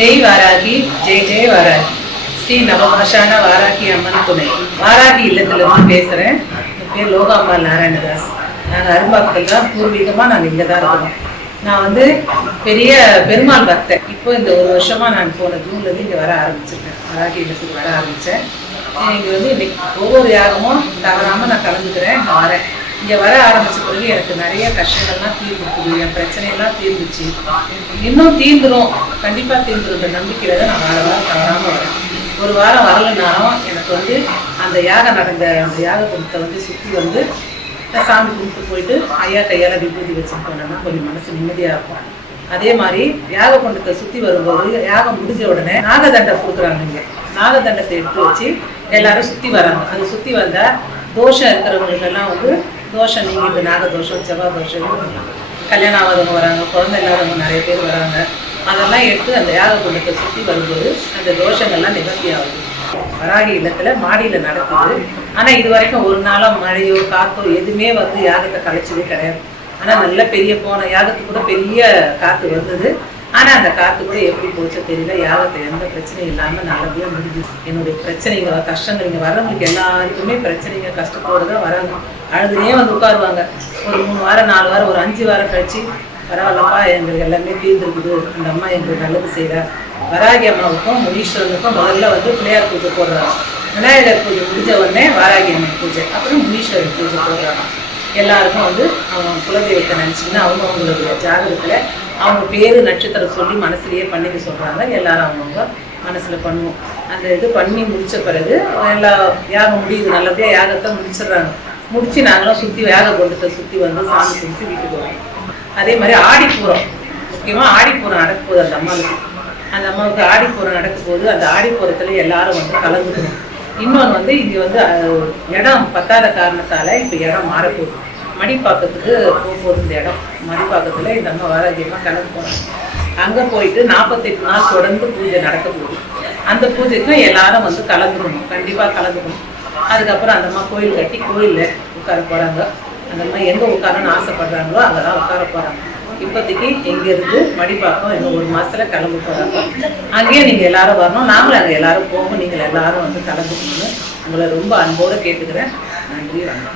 ஜெய் வாராகி ஜெய் ஜெய் வாராகி. ஸ்ரீ நவபாஷான வாராகி அம்மன் துணை. வாராகி இல்லத்திலிருந்து பேசுகிறேன் என் பேர் லோகாம்பாள் நாராயணதாஸ். நாங்கள் அரும்பாக்கத்தில் தான். பூர்வீகமாக நாங்கள் இங்கே தான் இருக்கோம் நான் வந்து பெரிய பெருமாள் பக்தன். இப்போ இந்த ஒரு வருஷமாக நான் போன ஜூன்லேருந்து இங்கே வர ஆரம்பிச்சிருக்கேன். வாராகி இல்லத்துக்கு வர ஆரம்பித்தேன் இங்கே வந்து இன்னைக்கு ஒவ்வொரு யாகமும் தவறாமல் நான் கலந்துக்கிறேன். வரேன். இங்கே வர ஆரம்பித்த பிறகு எனக்கு நிறைய கஷ்டங்கள்லாம் தீர்ந்துருக்குது. என் பிரச்சனையெல்லாம் தீர்ந்துச்சு. இன்னும் தீர்ந்துடும் கண்டிப்பாக தீர்ந்துருந்த நம்பிக்கையில தான் நான் வார வாரம் தவறாமல் வரேன். ஒரு வாரம் வரலைனாலும் எனக்கு வந்து அந்த யாகம் நடந்த அந்த யாக குண்டத்தை வந்து சுற்றி வந்து சாமி கும்பிட்டு போயிட்டு ஐயா கையால் விபூதி வச்சுட்டு கொஞ்சம் மனசு நிம்மதியாக இருக்கும். அதே மாதிரி யாக குண்டத்தை சுற்றி வரும்போது யாகம் முடிஞ்ச உடனே நாகதண்டை கொடுக்குறாங்க இங்கே. நாகதண்டத்தை எடுத்து வச்சு எல்லாரும் சுற்றி வராங்க. அது சுற்றி வந்தால் தோஷம் இருக்கிறவங்களுக்கெல்லாம் வந்து தோஷம் நீங்கிட்டு நாக தோஷம் செவ்வாய் தோஷம் கல்யாணம் ஆகாதவங்க வராங்க குழந்தை இல்லாதவங்க நிறைய பேர் வராங்க. அதெல்லாம் எடுத்து அந்த யாக குண்டத்தை சுற்றி வரும்போது அந்த தோஷங்கள்லாம் நிவர்த்தி ஆகுது. வராகி இல்லத்தில் மாடியில் நடக்குது. ஆனால் இது வரைக்கும் ஒரு நாளும் மழையோ காற்றோ எதுவுமே வந்து யாகத்தை கலைச்சதே கிடையாது. ஆனால் நல்ல பெரிய போன யாகத்துக்கு கூட பெரிய காற்று வந்தது. ஆனால் அந்த காற்று கூட எப்படி போச்சோ தெரியல. யாகத்தை எந்த பிரச்சனையும் இல்லாமல் நல்லபடியாக முடிஞ்சுது என்னுடைய பிரச்சனைங்க கஷ்டங்கள் இங்கே வரவங்களுக்கு எல்லாருக்குமே பிரச்சனைங்க கஷ்டத்தோடு தான் வராங்க. அழுதுனே வந்து உட்காருவாங்க. ஒரு மூணு வாரம் நாலு வாரம் ஒரு அஞ்சு வாரம் கழிச்சு பரவாயில்லப்பா எங்களுக்கு எல்லாமே தீர்ந்துருக்குது. அந்த அம்மா எங்களுக்கு நல்லது செய்கிறா வராகி அம்மாவுக்கும் முனீஸ்வரனுக்கும் முதல்ல வந்து பிள்ளையார் பூஜை போடுறாங்க. விநாயகர் பூஜை முடிஞ்ச உடனே வாராகி அம்மன் பூஜை. அப்புறம் முனீஸ்வரன் பூஜை போடுறாங்க. எல்லாருக்கும் வந்து அவங்க குலதெய்வத்தை நினச்சிக்கின்னு அவங்க அவங்களுடைய ஜாதகத்தில் அவங்க பேர் நட்சத்திரம் சொல்லி மனசுலேயே பண்ணிக்க சொல்கிறாங்க எல்லாரும் அவங்கவுங்க மனசில் பண்ணுவோம். அந்த இது பண்ணி முடித்த பிறகு எல்லா யாகம் முடியுது நல்லபடியாக யாகத்தை முடிச்சிடுறாங்க. முடித்து நாங்களாம் சுற்றி வேக கொண்டத்தை சுற்றி வந்து சாமி கும்பிட்டு வீட்டுக்கு வரோம் அதே மாதிரி ஆடிப்பூரம். முக்கியமாக ஆடிப்பூரம் நடக்க போகுது அந்த அம்மாவுக்கு. அந்த அம்மாவுக்கு ஆடிப்பூரம் நடக்க போது அந்த ஆடிப்பூரத்தில் எல்லாரும் வந்து கலந்துக்கணும். இன்னொன்று வந்து இங்கே வந்து இடம் பத்தாத காரணத்தால் இப்போ இடம் மாறப்போகுது. மடிப்பாக்கத்துக்கு போகும்போது இந்த இடம். மடிப்பாக்கத்தில் இந்த அம்மா வாராஜியமாக கலந்து போகிறாங்க அங்கே போயிட்டு நாற்பத்தெட்டு நாள் தொடர்ந்து பூஜை நடக்க போகுது அந்த பூஜைக்கும் எல்லாரும் வந்து கலந்துக்கணும். கண்டிப்பாக கலந்துக்கணும். அதுக்கப்புறம் அந்த அம்மா கோயில் கட்டி கோயிலில் உட்கார போகிறாங்க அந்த அம்மா எங்கே உட்காரன்னு ஆசைப்படுறாங்களோ அங்கே தான் உட்கார போகிறாங்க இப்போதைக்கு இங்கேருந்து மடிப்பாக்கம் இன்னும் ஒரு மாதத்தில் கிளம்ப போகிறாங்க அங்கேயே நீங்கள் எல்லாரும் வரணும். நாங்களும் அங்கே எல்லாரும் போவோம். நீங்கள் எல்லாரும் வந்து கலந்துக்கணும்னு உங்களை ரொம்ப அன்போடு கேட்டுக்கிறேன். நன்றி வணக்கம்.